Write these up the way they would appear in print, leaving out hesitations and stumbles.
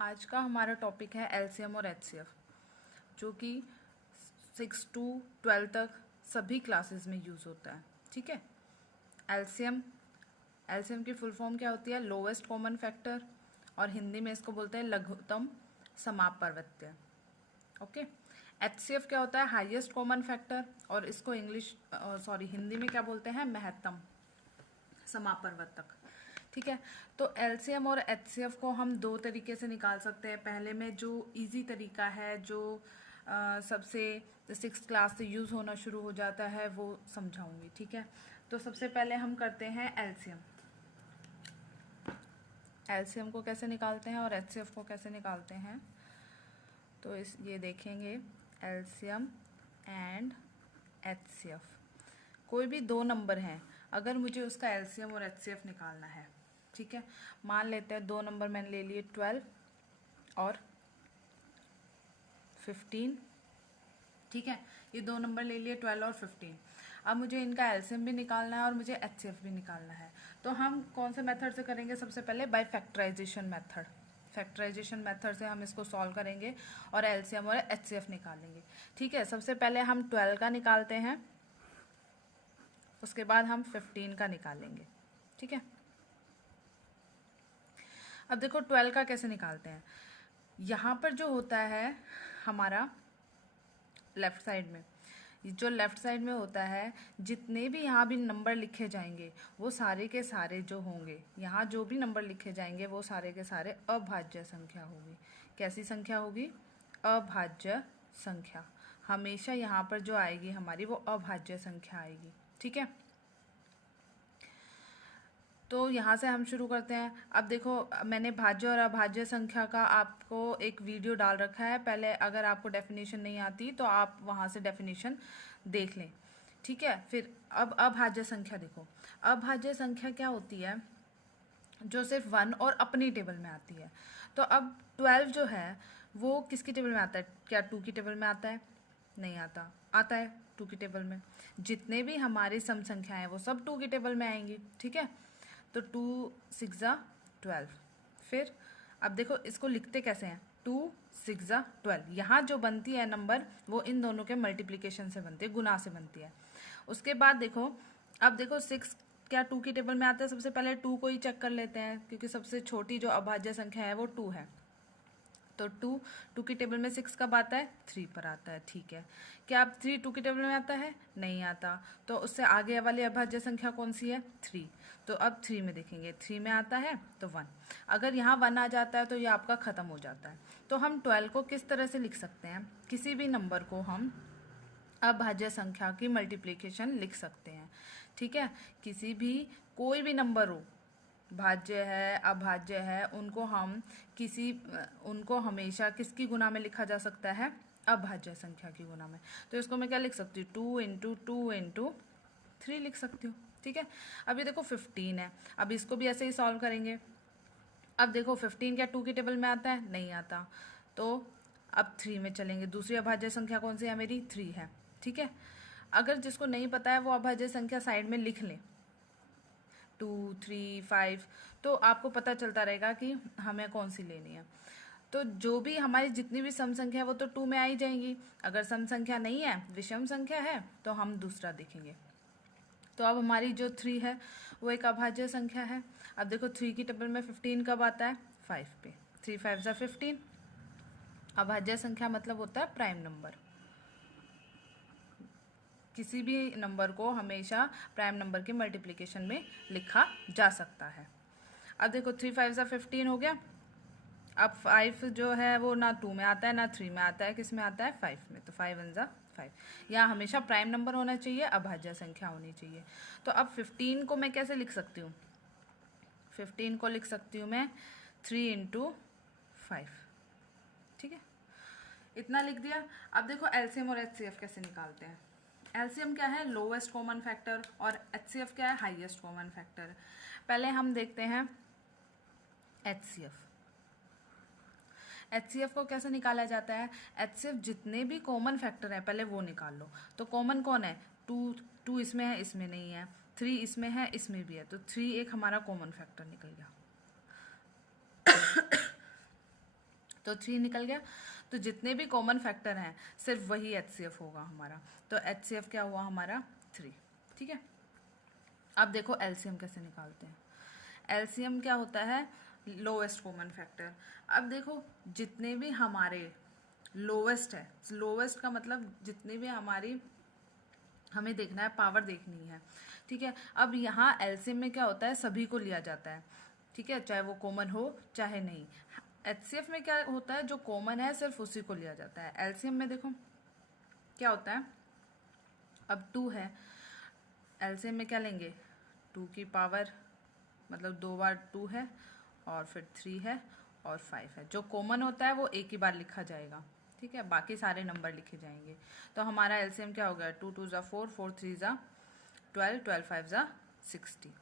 आज का हमारा टॉपिक है एलसीएम और एचसीएफ, जो कि 6 to 12 तक सभी क्लासेस में यूज़ होता है। ठीक है। एलसीएम एलसीएम की फुल फॉर्म क्या होती है? लोवेस्ट कॉमन फैक्टर, और हिंदी में इसको बोलते हैं लघुत्तम समापवर्त्य। ओके। एचसीएफ क्या होता है? हाईएस्ट कॉमन फैक्टर, और इसको हिंदी में क्या बोलते हैं? महत्तम समापवर्तक। ठीक है। तो एलसीएम और एचसीएफ को हम दो तरीके से निकाल सकते हैं। पहले में जो इजी तरीका है, जो सबसे 6th क्लास से यूज़ होना शुरू हो जाता है, वो समझाऊंगी। ठीक है। तो सबसे पहले हम करते हैं एलसीएम। एलसीएम को कैसे निकालते हैं और एचसीएफ को कैसे निकालते हैं, तो ये देखेंगे एलसीएम एंड एचसीएफ। कोई भी दो नंबर हैं, अगर मुझे उसका एलसीएम और एचसीएफ निकालना है, ठीक है। मान लेते हैं दो नंबर मैंने ले लिए 12 और 15। ठीक है, ये दो नंबर ले लिए 12 और 15। अब मुझे इनका एलसीएम भी निकालना है और मुझे एचसीएफ भी निकालना है। तो हम कौन से मेथड से करेंगे? सबसे पहले by factorization method. Factorization method से हम इसको सॉल्व करेंगे और एलसीएम और एचसीएफ निकालेंगे। ठीक है। सबसे पहले हम 12 का निकालते हैं, उसके बाद हम 15 का निकालेंगे। ठीक है। अब देखो 12 का कैसे निकालते हैं। यहाँ पर जो होता है हमारा लेफ्ट साइड में, जो लेफ्ट साइड में होता है, जितने भी यहाँ भी नंबर लिखे जाएंगे वो सारे के सारे जो होंगे, यहाँ जो भी नंबर लिखे जाएंगे वो सारे के सारे अभाज्य संख्या होगी। कैसी संख्या होगी? अभाज्य संख्या। हमेशा यहाँ पर जो आएगी हमारी, वो अभाज्य संख्या आएगी। ठीक है। तो यहाँ से हम शुरू करते हैं। अब देखो, मैंने भाज्य और अभाज्य संख्या का आपको एक वीडियो डाल रखा है। पहले अगर आपको डेफिनेशन नहीं आती तो आप वहाँ से डेफिनेशन देख लें। ठीक है। फिर अब अभाज्य संख्या देखो। अभाज्य संख्या क्या होती है? जो सिर्फ 1 और अपनी टेबल में आती है। तो अब 12 जो है वो किसकी टेबल में आता है? क्या 2 की टेबल में आता है? नहीं आता। आता है 2 की टेबल में। जितने भी हमारी सम संख्याएं हैं वो सब 2 की टेबल में आएंगी। ठीक है। तो 2 6 12। फिर अब देखो इसको लिखते कैसे हैं? 2 6 12। यहाँ जो बनती है नंबर, वो इन दोनों के मल्टीप्लिकेशन से बनती है, गुना से बनती है। उसके बाद देखो, अब देखो 6 क्या 2 की टेबल में आता है? सबसे पहले 2 को ही चेक कर लेते हैं, क्योंकि सबसे छोटी जो अभाज्य संख्या है वो 2 है। तो 2 की टेबल में 6 कब आता है? 3 पर आता है। ठीक है। क्या अब 3 2 की टेबल में आता है? नहीं आता। तो उससे आगे वाली अभाज्य संख्या कौन सी है? 3। तो अब 3 में देखेंगे, 3 में आता है तो 1। अगर यहाँ 1 आ जाता है तो ये आपका ख़त्म हो जाता है। तो हम 12 को किस तरह से लिख सकते हैं? किसी भी नंबर को हम अभाज्य संख्या की मल्टीप्लिकेशन लिख सकते हैं। ठीक है। किसी भी कोई भी नंबर हो, भाज्य है अभाज्य है, उनको हमेशा किसकी गुना में लिखा जा सकता है? अभाज्य संख्या की गुना में। तो इसको मैं क्या लिख सकती हूँ? 2 × 2 × 3 लिख सकती हूँ। ठीक है। अब ये देखो 15 है, अब इसको भी ऐसे ही सॉल्व करेंगे। अब देखो 15 क्या 2 की टेबल में आता है? नहीं आता। तो अब 3 में चलेंगे। दूसरी अभाज्य संख्या कौन सी है मेरी? 3 है। ठीक है। अगर जिसको नहीं पता है वो अभाज्य संख्या साइड में लिख लें, 2 3 5, तो आपको पता चलता रहेगा कि हमें कौन सी लेनी है। तो जो भी हमारी जितनी भी सम संख्या है वो तो 2 में आ ही जाएंगी। अगर सम संख्या नहीं है, विषम संख्या है, तो हम दूसरा देखेंगे। तो अब हमारी जो 3 है वो एक अभाज्य संख्या है। अब देखो 3 की टेबल में 15 कब आता है? 5 पे। 3 5 15। अभाज्य संख्या मतलब होता है प्राइम नंबर। किसी भी नंबर को हमेशा प्राइम नंबर के मल्टीप्लिकेशन में लिखा जा सकता है। अब देखो 3 5 15 हो गया। अब 5 जो है वो ना 2 में आता है ना 3 में आता है, किस में आता है? 5 में। तो 5 1 5। यहाँ हमेशा प्राइम नंबर होना चाहिए, अभाज्य संख्या होनी चाहिए। तो अब 15 को मैं कैसे लिख सकती हूँ? 15 को लिख सकती हूँ मैं 3 × 5। ठीक है। इतना लिख दिया। अब देखो एलसीएम और एचसीएफ कैसे निकालते हैं। एलसीएम क्या है? लोवेस्ट कॉमन फैक्टर, और एचसीएफ क्या है? Highest common factor. पहले हम देखते हैं एचसीएफ। एचसीएफ को कैसे निकाला जाता है? एचसीएफ जितने भी कॉमन फैक्टर हैं पहले वो निकाल लो। तो कॉमन कौन है? 2 इसमें है, इसमें नहीं है। 3 इसमें है, इसमें भी है। तो 3 एक हमारा कॉमन फैक्टर निकल गया। तो 3 निकल गया। तो जितने भी कॉमन फैक्टर हैं सिर्फ वही HCF होगा हमारा। तो HCF क्या हुआ हमारा 3। ठीक है, अब देखो LCM कैसे निकालते हैं। LCM क्या होता है, लोवेस्ट कॉमन फैक्टर। अब देखो जितने भी हमारे लोवेस्ट है, लोवेस्ट का मतलब जितने भी हमारी, हमें देखना है पावर देखनी है। ठीक है, अब यहाँ LCM में क्या होता है, सभी को लिया जाता है। ठीक है, चाहे वो कॉमन हो चाहे नहीं। HCF में क्या होता है, जो कॉमन है सिर्फ उसी को लिया जाता है। LCM में देखो क्या होता है, अब 2 है, LCM में क्या लेंगे, 2 की पावर मतलब 2 बार 2 है, और फिर 3 है और 5 है। जो कॉमन होता है वो एक ही बार लिखा जाएगा। ठीक है, बाकी सारे नंबर लिखे जाएंगे। तो हमारा LCM क्या हो गया, 2 2 ज़ा 4, 4 3 ज़ा 12, 12 5 ज़ा 60।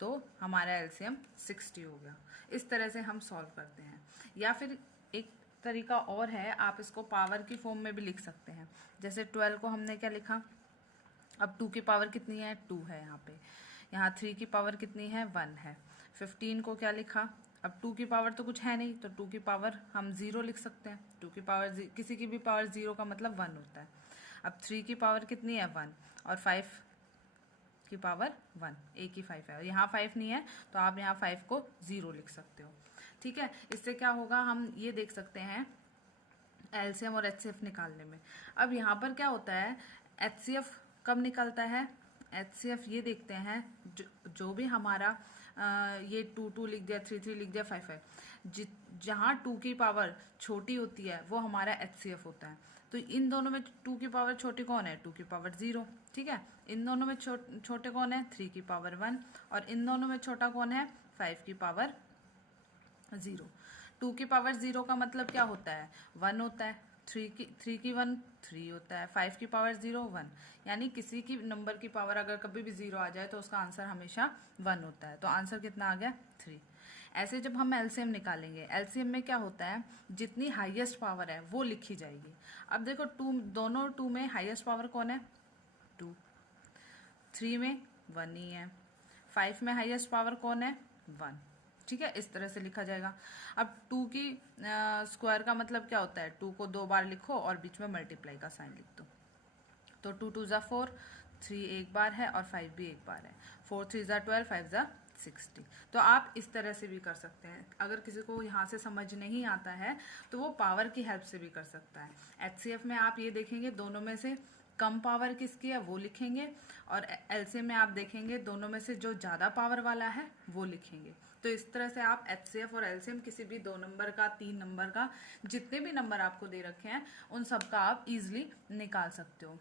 तो हमारा LCM 60 हो गया। इस तरह से हम सॉल्व करते हैं। या फिर एक तरीका और है, आप इसको पावर की फॉर्म में भी लिख सकते हैं। जैसे 12 को हमने क्या लिखा, अब 2 की पावर कितनी है, 2 है यहाँ पे। यहाँ 3 की पावर कितनी है, 1 है। 15 को क्या लिखा, अब 2 की पावर तो कुछ है नहीं, तो 2 की पावर हम 0 लिख सकते हैं। 2 की पावर किसी की भी पावर 0 का मतलब 1 होता है। अब 3 की पावर कितनी है, 1, और 5 की पावर 1, एक ही 5 है, और यहाँ 5 नहीं है तो आप यहाँ 5 को 0 लिख सकते हो। ठीक है, इससे क्या होगा, हम ये देख सकते हैं LCM और HCF निकालने में। अब यहाँ पर क्या होता है, HCF कब निकलता है, HCF ये देखते हैं जो भी हमारा ये 2 2 लिख दिया, 3 3 लिख दिया, 5 5, जहाँ 2 की पावर छोटी होती है वो हमारा HCF होता है। तो इन दोनों में 2 की पावर छोटी कौन है, 2 की पावर 0। ठीक है, इन दोनों में छोटे कौन है, 3 की पावर 1, और इन दोनों में छोटा कौन है, 5 की पावर 0। 2 की पावर 0 का मतलब क्या होता है, 1 होता है। 3 की 1 3 होता है। 5 की पावर 0 1, यानी किसी की नंबर की पावर अगर कभी भी 0 आ जाए तो उसका आंसर हमेशा 1 होता है। तो आंसर कितना आ गया, 3। ऐसे जब हम LCM निकालेंगे, LCM में क्या होता है, जितनी हाईएस्ट पावर है वो लिखी जाएगी। अब देखो दोनों 2 में हाईएस्ट पावर कौन है, 2। 3 में 1 ही है। 5 में हाईएस्ट पावर कौन है, 1। ठीक है, इस तरह से लिखा जाएगा। अब 2 की स्क्वायर का मतलब क्या होता है, 2 को 2 बार लिखो और बीच में मल्टीप्लाई का साइन लिख दो। तो 2 2 ज़ा 4, 3 एक बार है और 5 भी एक बार है। 4 3 ज़ा 12, 5 ज़ा 60। तो आप इस तरह से भी कर सकते हैं। अगर किसी को यहाँ से समझ नहीं आता है तो वो पावर की हेल्प से भी कर सकता है। HCF में आप ये देखेंगे दोनों में से कम पावर किसकी है वो लिखेंगे, और LCM में आप देखेंगे दोनों में से जो ज़्यादा पावर वाला है वो लिखेंगे। तो इस तरह से आप HCF और LCM किसी भी 2 नंबर का, 3 नंबर का, जितने भी नंबर आपको दे रखे हैं उन सब का आप इजीली निकाल सकते हो।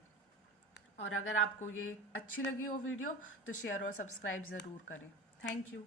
और अगर आपको ये अच्छी लगी हो वीडियो तो शेयर और सब्सक्राइब ज़रूर करें। Thank you.